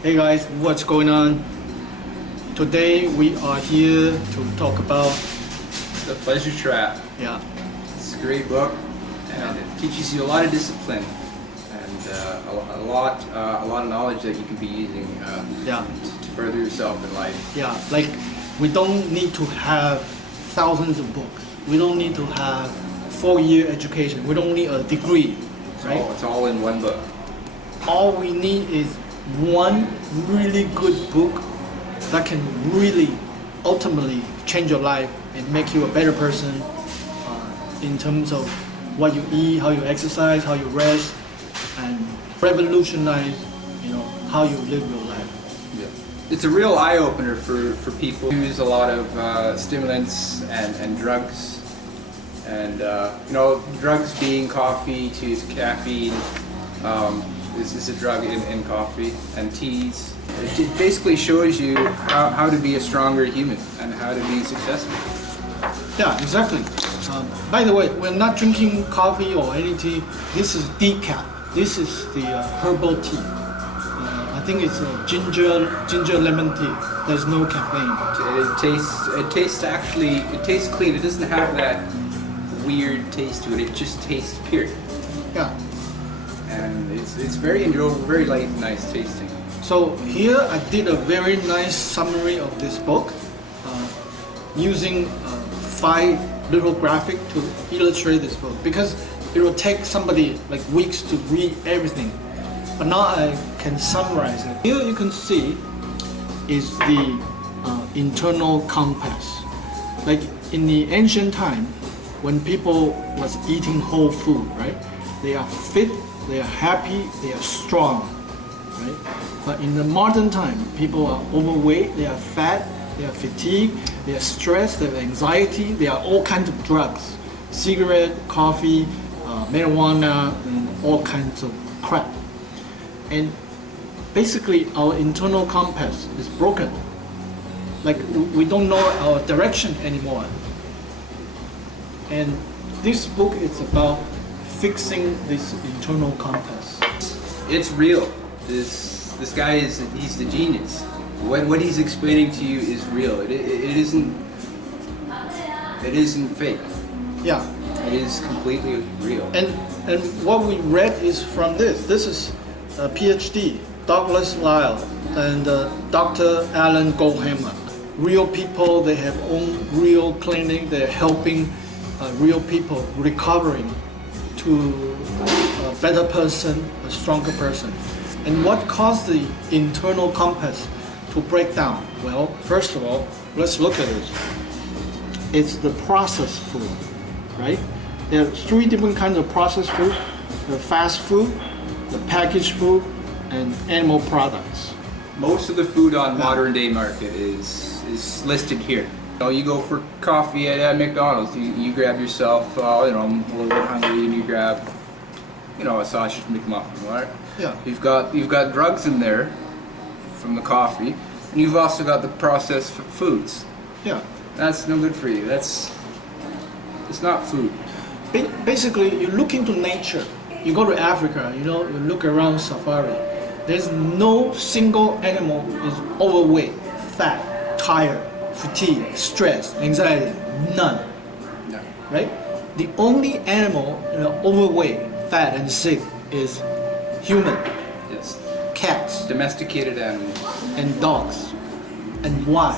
Hey guys, what's going on? Today we are here to talk about The Pleasure Trap. yeah. It's a great book, and it teaches you a lot of discipline and a lot of knowledge that you can be using to further yourself in life. Yeah, like we don't need to have thousands of books. We don't need to have 4-year education. We don't need a degree, right? It's all in one book. All we need is one really good book that can really ultimately change your life and make you a better person in terms of what you eat, how you exercise, how you rest, and revolutionize, how you live your life. Yeah. It's a real eye-opener for people who use a lot of stimulants and drugs. And drugs being coffee to caffeine. This is a drug in coffee and teas. It basically shows you how to be a stronger human and how to be successful. Yeah, exactly. By the way, we're not drinking coffee or any tea. This is decaf. This is the herbal tea. I think it's a ginger lemon tea. There's no caffeine. It tastes clean. It doesn't have that weird taste to it. It just tastes pure. Yeah. And it's very enjoyable, very light and nice tasting. So here I did a very nice summary of this book using 5 little graphics to illustrate this book, because it will take somebody like weeks to read everything. But now I can summarize it. Here you can see is the internal compass. Like in the ancient time, when people was eating whole food, right? They are fit, they are happy, they are strong, right? But in the modern time, people are overweight, they are fat, they are fatigued, they are stressed, they have anxiety, they are all kinds of drugs, cigarette, coffee, marijuana, and all kinds of crap. And basically our internal compass is broken. Like we don't know our direction anymore. And this book is about fixing this internal compass. It's real. This guy he's the genius. What he's explaining to you is real. It isn't fake. Yeah. It is completely real. And what we read is from this. This is a PhD, Douglas Lyle and Dr. Alan Goldhammer. Real people, they have own real clinic, they're helping real people recovering to a better person, a stronger person. And what caused the internal compass to break down? Well, first of all, let's look at it. It's the processed food, right? There are 3 different kinds of processed food: the fast food, the packaged food, and animal products. Most of the food on modern day market is listed here. You go for coffee at McDonald's, you grab yourself, I'm a little bit hungry, and you grab, a sausage McMuffin, right? Yeah. You've got drugs in there from the coffee, and you've also got the processed foods. Yeah. That's no good for you. It's not food. Basically, you look into nature. You go to Africa, you look around safari. There's no single animal is overweight, fat, tired, fatigue, stress, anxiety, none. No. Right? The only animal overweight, fat, and sick is human. Yes. Cats. Domesticated animals. And dogs. And why?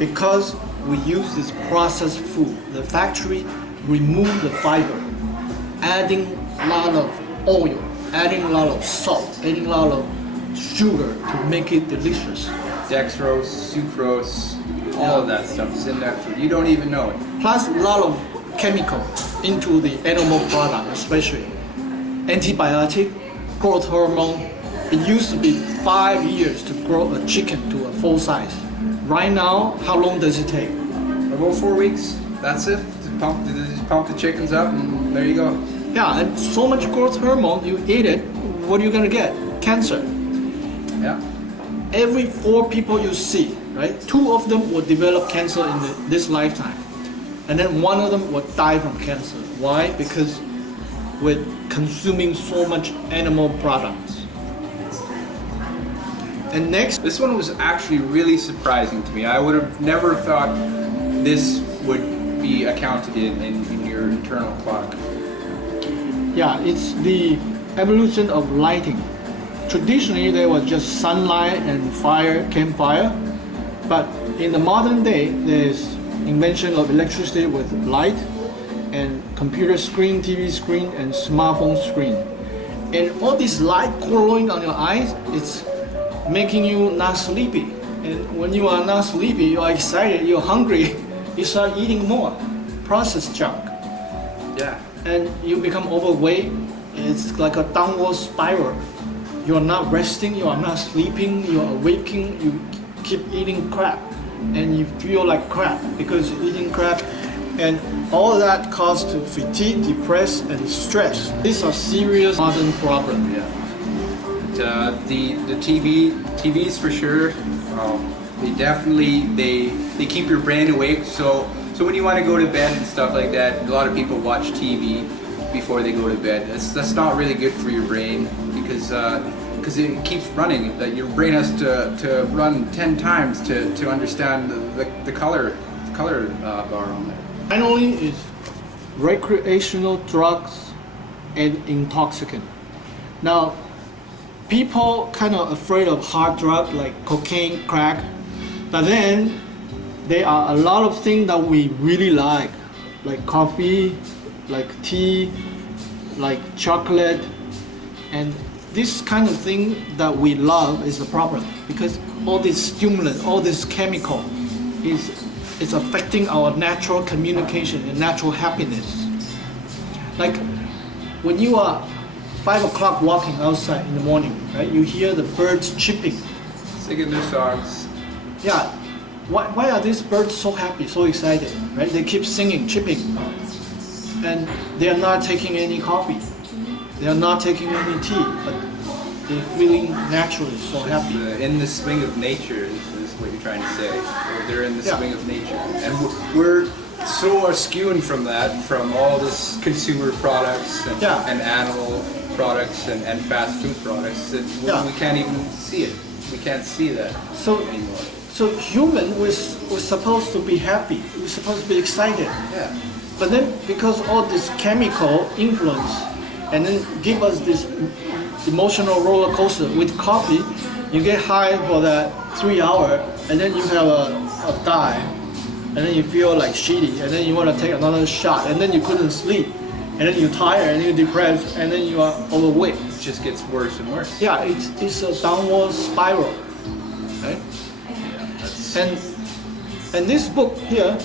Because we use this processed food. The factory remove the fiber, adding a lot of oil, adding a lot of salt, adding a lot of sugar to make it delicious. Dextrose, sucrose, all of that stuff is in that food. You don't even know it. Plus a lot of chemical into the animal product, especially antibiotic, growth hormone. It used to be 5 years to grow a chicken to a full size. Right now, how long does it take? About 4 weeks. That's it. Just pump the chickens up, and there you go. Yeah, and so much growth hormone, you eat it, what are you gonna get? Cancer. Yeah. Every 4 people you see, right? 2 of them will develop cancer in this lifetime. And then 1 of them will die from cancer. Why? Because we're consuming so much animal products. And next, This one was actually really surprising to me. I would have never thought this would be accounted in your internal clock. yeah, it's the evolution of lighting. Traditionally, there was just sunlight and fire, campfire. But in the modern day, there's invention of electricity with light and computer screen, TV screen, and smartphone screen. And all this light glowing on your eyes, it's making you not sleepy. And when you are not sleepy, you are excited, you're hungry, you start eating more processed junk. Yeah. And you become overweight. It's like a downward spiral. You are not resting, you are not sleeping, you are awaking, you keep eating crap. And you feel like crap because you're eating crap. And all that causes to fatigue, depress, and stress. These are serious modern problems. Yeah. The TVs for sure. They definitely they keep your brain awake. So when you want to go to bed and stuff like that, a lot of people watch TV before they go to bed. That's not really good for your brain because it keeps running. That your brain has to run 10 times to understand the color bar on there. Finally is recreational drugs and intoxicant. Now, people kind of afraid of hard drugs like cocaine, crack, but then there are a lot of things that we really like coffee, like tea, like chocolate, and this kind of thing that we love is a problem because all this stimulant, all this chemical is affecting our natural communication and natural happiness. Like when you are 5 o'clock walking outside in the morning, right? You hear the birds chirping. Singing their songs. Yeah. Why are these birds so happy, so excited, right? They keep singing, chirping. And they are not taking any coffee. They are not taking any tea, but they're feeling naturally so happy. In the swing of nature is what you're trying to say. They're in the swing of nature. And we're so skewing from that, from all this consumer products and animal products and fast food products that we can't even see it. We can't see that anymore. So human was supposed to be happy. We're supposed to be excited. Yeah. But then because all this chemical influence and then give us this emotional roller coaster with coffee, you get high for that 3 hours and then you have a dive and then you feel like shitty and then you want to take another shot and then you couldn't sleep and then you're tired and you're depressed and then you are overweight. It just gets worse and worse. Yeah, it's a downward spiral, right? And this book here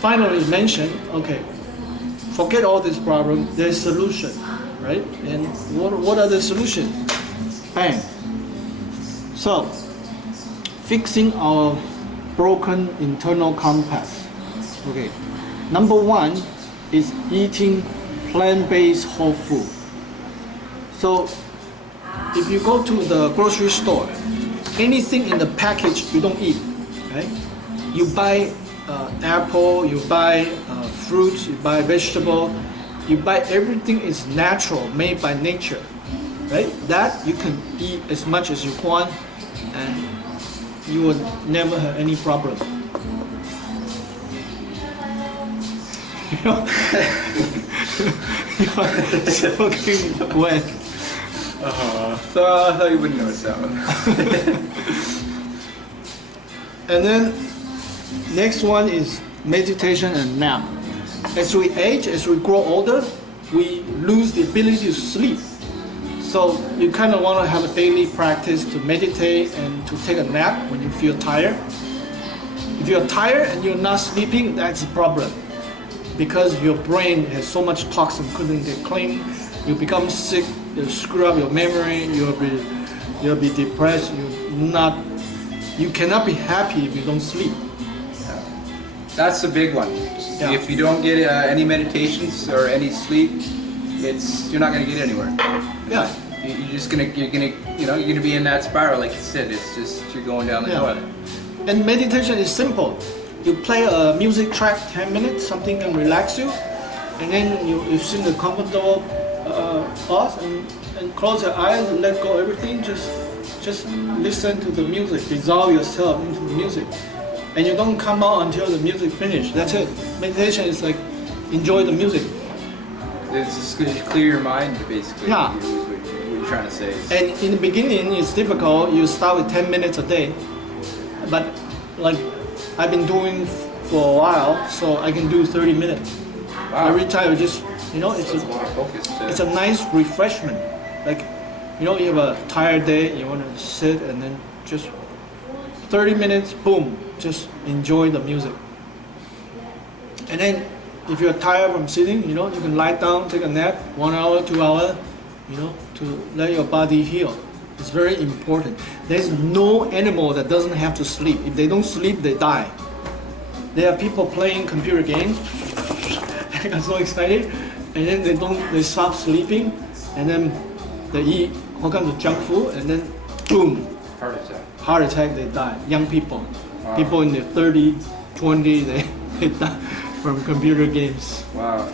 finally mentioned, okay, forget all this problem, there's solution, right? And what are the solutions? Bang. So, fixing our broken internal compass. Okay, number one is eating plant-based whole food. So, if you go to the grocery store, anything in the package you don't eat, right? You buy apple, you buy fruits, you buy vegetable, you buy everything is natural, made by nature, right? That you can eat as much as you want, and you will never have any problem. You know, you are soaking wet. So I thought you wouldn't notice that one. And then next one is meditation and nap. As we age, as we grow older, we lose the ability to sleep. So you kind of want to have a daily practice to meditate and to take a nap when you feel tired. If you're tired and you're not sleeping, that's a problem because your brain has so much toxin couldn't get clean. You become sick, you screw up your memory, you'll be depressed, you cannot be happy if you don't sleep. That's a big one. Yeah. If you don't get any meditations or any sleep, you're not going to get anywhere. Yeah. You're gonna be in that spiral, like you said. It's just you're going down the toilet. And meditation is simple. You play a music track 10 minutes, something can relax you, and then you sing a comfortable pause and close your eyes and let go of everything. Just Just listen to the music, dissolve yourself into the music. And you don't come out until the music finishes. That's it. Meditation is like enjoy the music. It's just to clear your mind, basically. Yeah. Is what you're trying to say. And in the beginning, it's difficult. You start with 10 minutes a day. But like I've been doing for a while, so I can do 30 minutes. Wow. Every time, just, you know, it's That's a lot of focus. it's a nice refreshment. Like, you know, you have a tired day, you want to sit and then just 30 minutes, boom, just enjoy the music. And then if you're tired from sitting, you know, you can lie down, take a nap, 1 hour, 2 hours, you know, to let your body heal. It's very important. There's no animal that doesn't have to sleep. If they don't sleep, they die. There are people playing computer games. They get so excited, and then they stop sleeping, and then they eat all kinds of junk food, and then boom, heart attack, they die. Young people, Wow. people in their 30, 20, they die from computer games. Wow,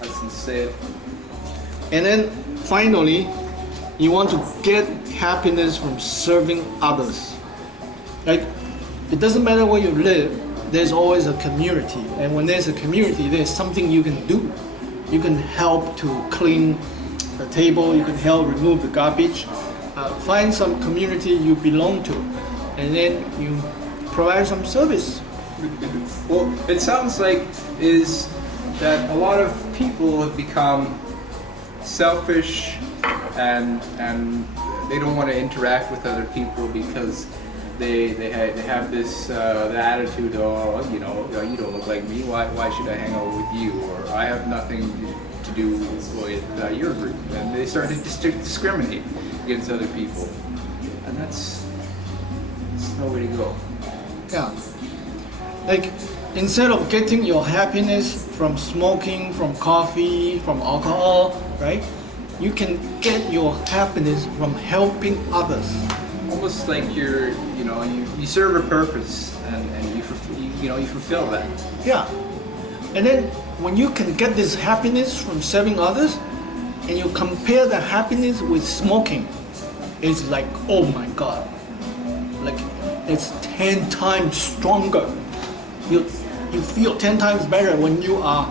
that's insane. And then finally, you want to get happiness from serving others. Like, it doesn't matter where you live, there's always a community. And when there's a community, there's something you can do. You can help to clean the table, you can help remove the garbage. Find some community you belong to, and then you provide some service. Well, it sounds like is that a lot of people have become selfish and they don't want to interact with other people because they have this the attitude, oh, you know, you don't look like me, why should I hang out with you, or I have nothing to do with your group, and they start to discriminate against other people, and that's no way to go. Yeah. Like, instead of getting your happiness from smoking, from coffee, from alcohol, right? You can get your happiness from helping others. Almost like you serve a purpose, and you fulfill that. Yeah. And then when you can get this happiness from serving others, and you compare the happiness with smoking, it's like, oh my God, like it's 10 times stronger. You feel 10 times better when you are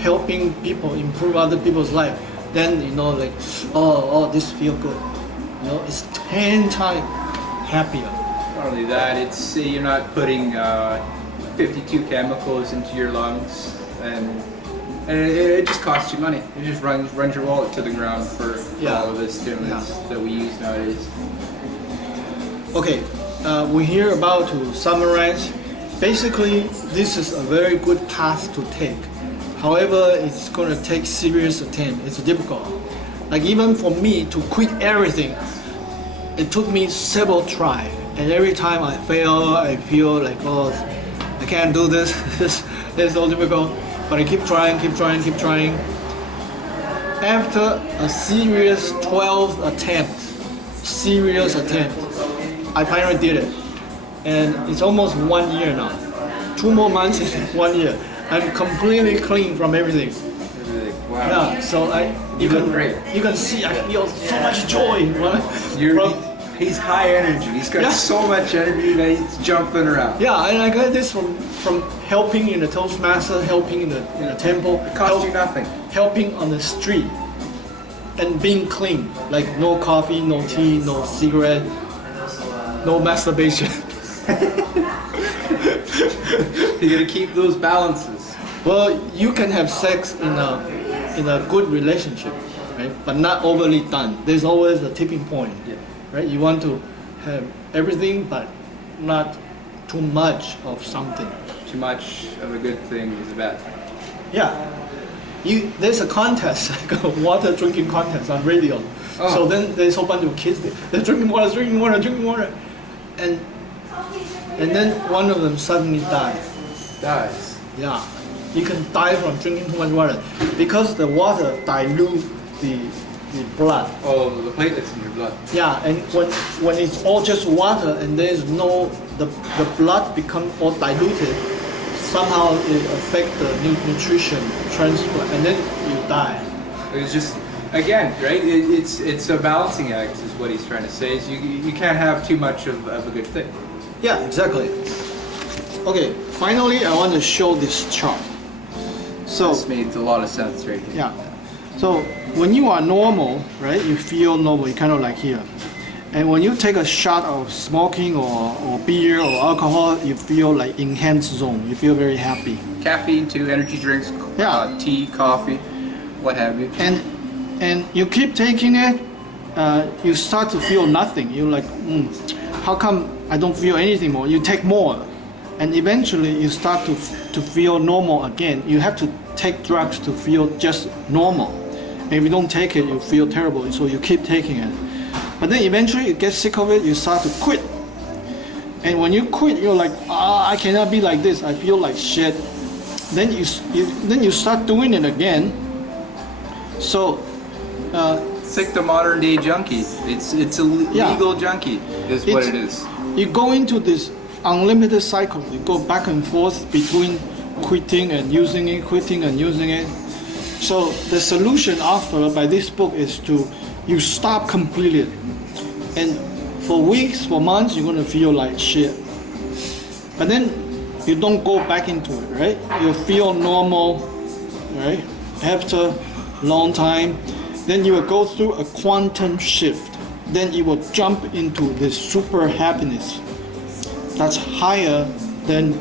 helping people improve other people's life. Then, you know, like, oh, this feel good. You know, it's 10 times happier. Not only that, it's you're not putting 52 chemicals into your lungs, and it just costs you money. It just runs your wallet to the ground for all of the stimulants that we use nowadays. Okay, we're here about to summarize. Basically, this is a very good path to take. However, it's going to take serious attempt. It's difficult. Like, even for me to quit everything, it took me several tries. And every time I fail, I feel like, oh, I can't do this. It's so difficult. But I keep trying. After a serious 12 attempts, I finally did it. And it's almost 1 year now. 2 more months is 1 year. I'm completely clean from everything. Wow. Yeah, so you can see I feel so much joy. He's high energy. He's got so much energy that he's jumping around. Yeah, and I got this from helping in the Toastmaster, helping in the temple. It costs you nothing. Helping on the street and being clean, like no coffee, no tea, no cigarette, no masturbation. You gotta keep those balances. Well, you can have sex in a good relationship, right? But not overly done. There's always a tipping point, right? You want to have everything, but not too much of something. Too much of a good thing is a bad thing. Yeah. There's a contest, like a water drinking contest on radio. Oh. So then there's a whole bunch of kids. They're drinking water, and then one of them suddenly Dies. Yeah, you can die from drinking too much water because the water dilutes the blood. Oh, the platelets in your blood. Yeah, and when it's all just water and there's no the blood become all diluted, somehow it affects the nutrition transfer, and then you die. It's just again, right? It's a balancing act, is what he's trying to say. Is you can't have too much of a good thing. Yeah, exactly. Okay, finally I want to show this chart. So This made a lot of sense right here. yeah. So when you are normal, right, you feel normal, you kind of like here. And when you take a shot of smoking or beer or alcohol, you feel like enhanced zone. You feel very happy. Caffeine too, energy drinks, Yeah. tea, coffee, what have you. And you keep taking it, you start to feel nothing. You're like, how come I don't feel anything more? You take more, and eventually you start to feel normal again. You have to take drugs to feel just normal. And if you don't take it, you feel terrible. So you keep taking it. But then eventually you get sick of it, you start to quit. And when you quit, you're like, I cannot be like this. I feel like shit. Then you start doing it again. So It's like the modern day junkie. It's a legal junkie, is what it is. You go into this unlimited cycle. You go back and forth between quitting and using it, quitting and using it. So the solution offered by this book is you stop completely. And for weeks, for months, you're gonna feel like shit. But then you don't go back into it, right? You feel normal, right? After a long time, then you will go through a quantum shift. Then you will jump into this super happiness that's higher than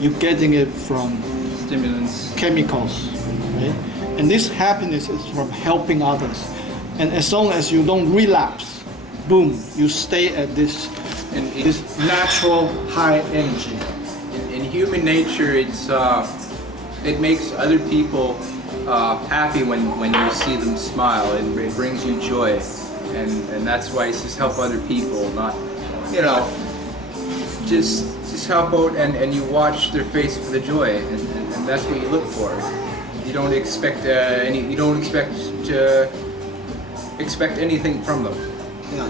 you getting it from Stimulants. chemicals, right? And this happiness is from helping others. And as long as you don't relapse, boom, you stay at this natural high energy. In human nature, it makes other people happy when you see them smile. It brings you joy, and that's why it's just help other people, not just help out and you watch their face for the joy, and that's what you look for. You don't expect expect anything from them. Yeah.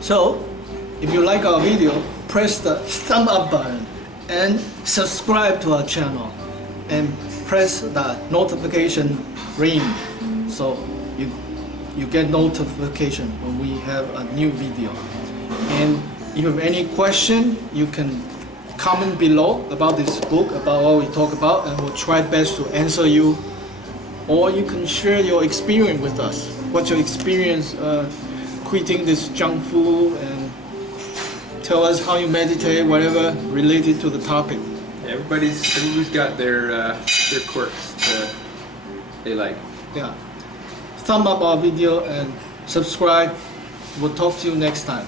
So, if you like our video, press the thumb up button and subscribe to our channel and press the notification ring so you get notification when we have a new video. And if you have any question, you can comment below about this book, about what we talk about, and we'll try best to answer you. Or you can share your experience with us. What's your experience quitting this junk food, and tell us how you meditate, whatever related to the topic. Everybody's got their quirks they like. Yeah. Thumb up our video and subscribe. We'll talk to you next time.